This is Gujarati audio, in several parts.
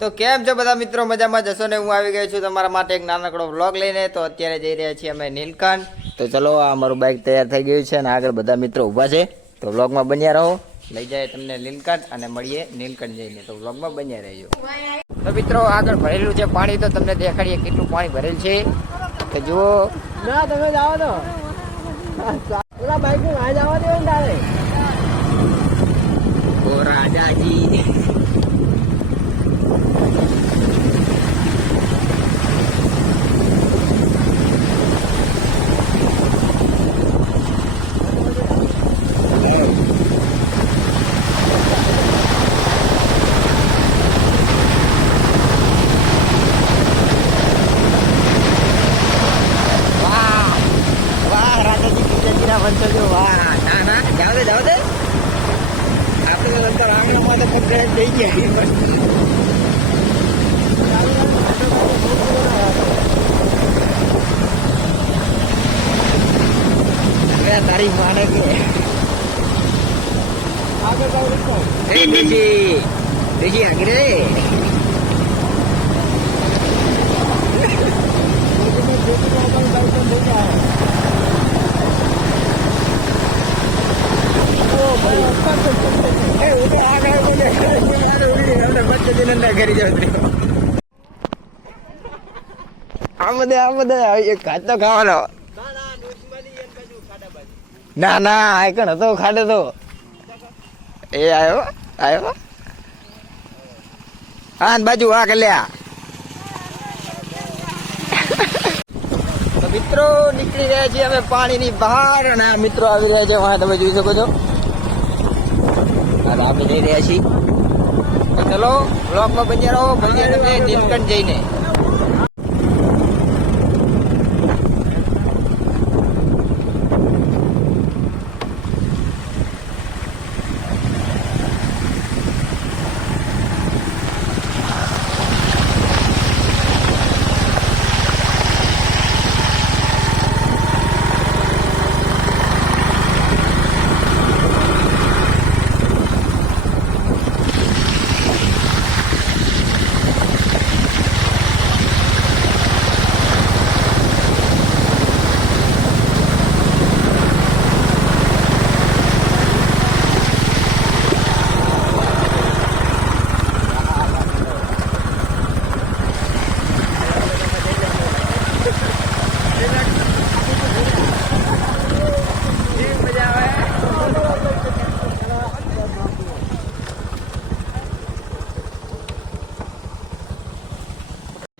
તો કેમ છો બધા મિત્રો? મજામાં જશો ને? હું આવી ગયો છું તમારા માટે એક નાનકડો વ્લોગ લઈને. તો અત્યારે જઈ રહ્યા છીએ અમે નીલકંઠ. તો ચલો આ અમારું બાઇક તૈયાર થઈ ગયું છે અને આગળ બધા મિત્રો ઊભા છે. તો વ્લોગમાં બન્યા રહો. લઈ જાય તમને નીલકંઠ અને મળીએ નીલકંઠ જઈને. તો વ્લોગમાં બન્યા રહેજો. તો મિત્રો આગળ ભરેલું છે પાણી. તો તમને દેખાડીએ કેટલું પાણી ભરેલ છે. તો જુઓ. ના તમે જાઓ તો. પેલા બાઇક ને જવા દેવું ને તારે. ઓ રાજાજી વાહ વાહ રાજાજી કૃષ્ણજીના જો વાહ ના ના જાવ દે જાવ દે. આપણે તો અંદર આંગણામાં તો પકડે થઈ ગયા તારી માને કે આગળ જાવ રીક્ષો એ દેશી દેશી આગળ રે એ હું તો આગળ બોલે અમને બચ્ચે દિન અંદર કરી જાવ આ બધા એક ખાત તો ખાવાનો. ના ના, આ કણ હતો ખાડે તો. એ આવ્યો આવ્યો હા બાજુ આ કલ્યા મિત્રો, નીકળી રહ્યા છીએ અમે પાણીની બહાર અને આ મિત્રો આવી રહ્યા છે, વાહ તમે જોઈ શકો છો. આપણે જઈ રહ્યા છીએ. ચલો બ્લોકમાં બન્યા રહો. બન્યા જઈને.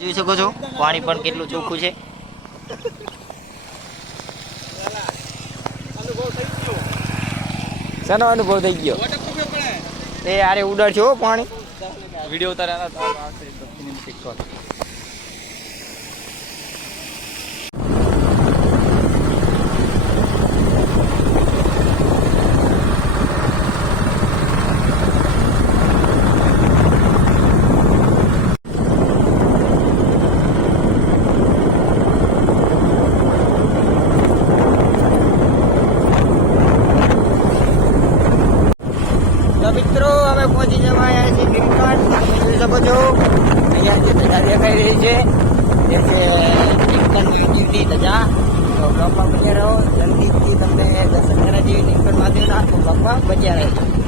જોઈ શકો છો. પાણી પણ કેટલું ચોખ્ખું છે. શેનો અનુભવ થઈ ગયો? એ આરે ઉડાડશે હો પાણી. વીડિયો ઉતાર્યા હતા તો મિત્રો અમે પહોંચી જવા આવ્યા છીએ ગિરનાર તમે જોઈ શકો છો અહીંયા જે ધજા દેખાઈ રહી છે. છે તો બ્લોકમાં બન્યા રહો જલ્દીથી તમને દર્શન કરાવી દેવી નીલકંઠ મહાદેવના તો બ્લોકમાં રહે રહેજો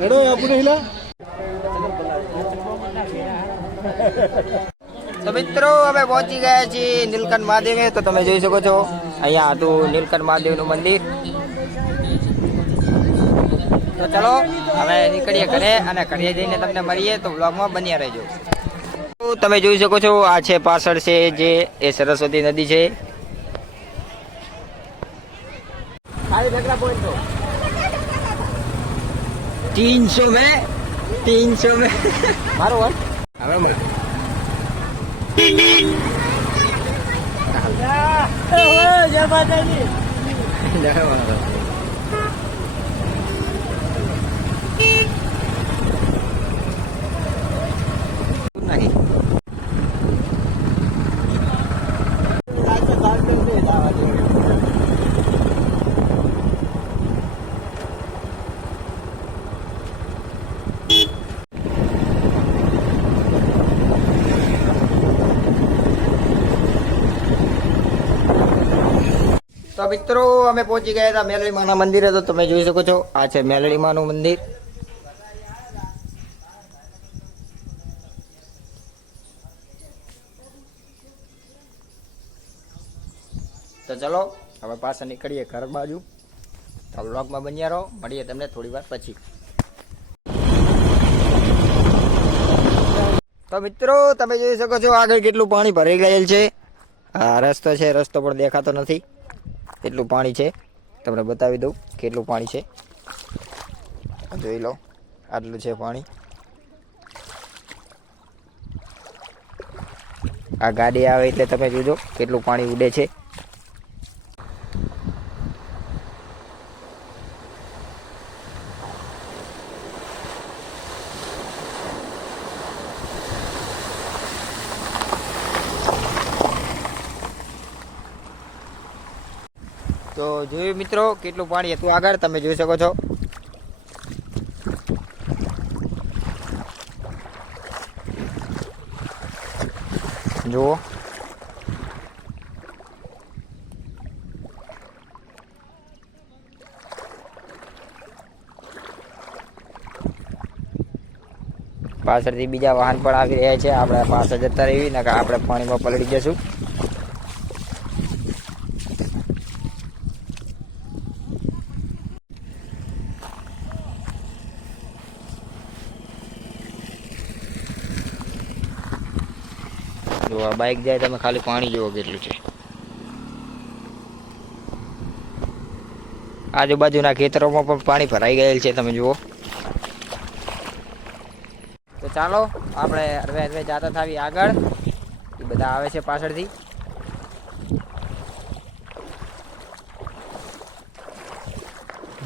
હેડો આપણે હિલા તો મિત્રો, અમે પહોંચી ગયા છીએ નીલકંઠ મહાદેવે તો તમે જોઈ શકો છો, અહીંયા હતું નીલકંઠ મહાદેવનું મંદિર. તો ચલો હવે નીકળીએ ઘરે અને ઘરે જઈને તમને મળીએ તો બ્લોગમાં બન્યા રહેજો. તમે જોઈ શકો છો આ છે પાછળ છે જે એ સરસ્વતી નદી છે. તીનસો મે તીનસો મે. મારો વાત હવે. જય માતાજી. તો મિત્રો, અમે પહોંચી ગયા હતા મેલડી માના મંદિરે. તો તમે જોઈ શકો છો, આ છે મેલડી માનું મંદિર. તો ચલો, હવે પાછા નીકળીએ ઘર બાજુ. તો બ્લોગમાં બન્યા રહો. મળીએ તમને થોડી વાર પછી. તો મિત્રો, તમે જોઈ શકો છો આગળ કેટલું પાણી ભરાઈ ગયેલ છે. આ રસ્તો છે, રસ્તો પણ દેખાતો નથી. એટલું પાણી છે? તમને બતાવી દઉં કેટલું પાણી છે. જોઈ લો, આટલું છે પાણી. આ ગાડી આવે એટલે તમે જોજો કેટલું પાણી ઉડે છે. તો જોયું મિત્રો, કેટલું પાણી હતું આગળ, તમે જોઈ શકો છો. જુઓ. પાછળથી બીજા વાહન પણ આવી રહ્યા છે. આપણે પાછળ જતા રહેવી ને આપણે પાણીમાં પલળી જશું. બાઇક જાય તમે ખાલી પાણી જુઓ કેટલું છે. આજુબાજુના ખેતરોમાં પણ પાણી ભરાઈ ગયેલ છે, તમે જુઓ. તો ચાલો, આપણે હરવે હરવે જાતા થાવી આગળ. એ બધા આવે છે પાછળથી.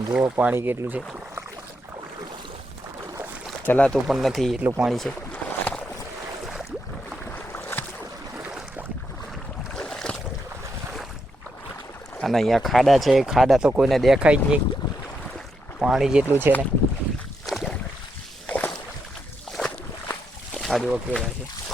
જુઓ પાણી કેટલું છે. ચલાતું પણ નથી, એટલું પાણી છે. અને અહીંયા ખાડા છે, ખાડા તો કોઈને દેખાય જ નહીં. પાણી જેટલું છે ને. આ કેવા છે.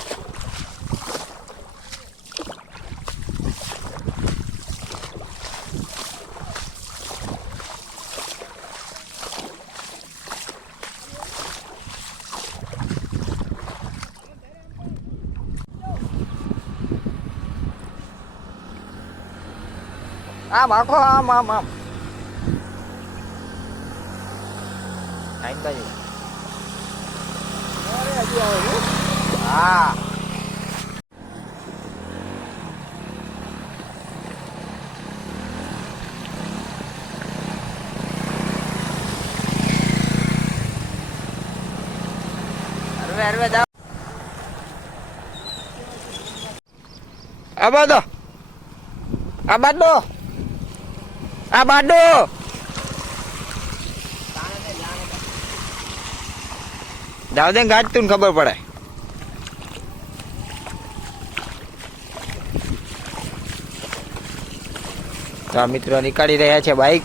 ஆமாம் ஆமாம் ஆமாம் ஆமாம் ஐந்தாயி ஆ Abado. Abado. આ બાડો જાવ દે ગાંઠતું ને ખબર પડે. તો આ મિત્રો નીકાળી રહ્યા છે બાઈક.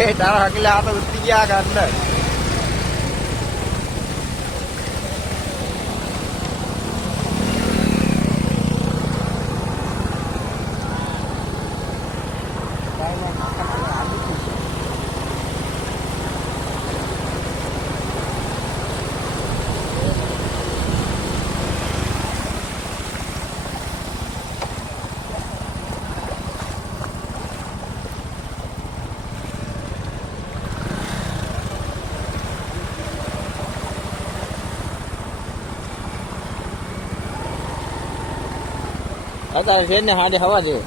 એ તારા હકલે આ તો ઉતરી ગયા કે અત્યારે છે ને હાજે હવા જેવું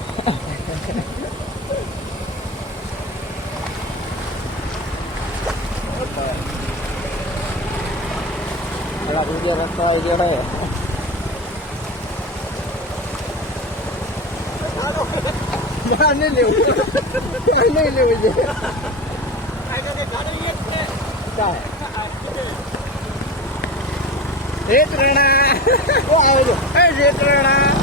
થોડા બીજો રસ્તો આવી ગયો હે ના નહીં લેવું નહીં લેવું છે ચાલ રેતરણા ઓ આવો એ રેતરણા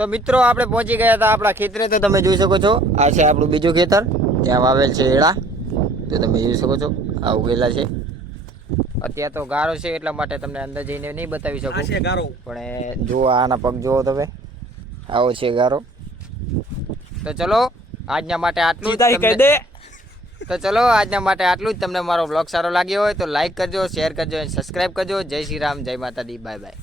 તો મિત્રો આપણે પહોંચી ગયા હતા આપણા ખેતરે. તો તમે જોઈ શકો છો આ છે આપણું બીજું ખેતર. ત્યાં વાવેલ છે એળા તો તમે જોઈ શકો છો આ ઉગેલા છે. અત્યારે તો ગારો છે એટલા માટે તમને અંદર જઈને નહીં બતાવી શકું. ગારો. પણ જુઓ આના પગ જુઓ તમે આવો છે ગારો. તો ચલો આજના માટે આટલું જ દે. તો ચલો આજના માટે આટલું જ. તમને મારો બ્લોગ સારો લાગ્યો હોય તો લાઈક કરજો શેર કરજો અને સબસ્ક્રાઈબ કરજો. જય શ્રી રામ જય માતાજી બાય બાય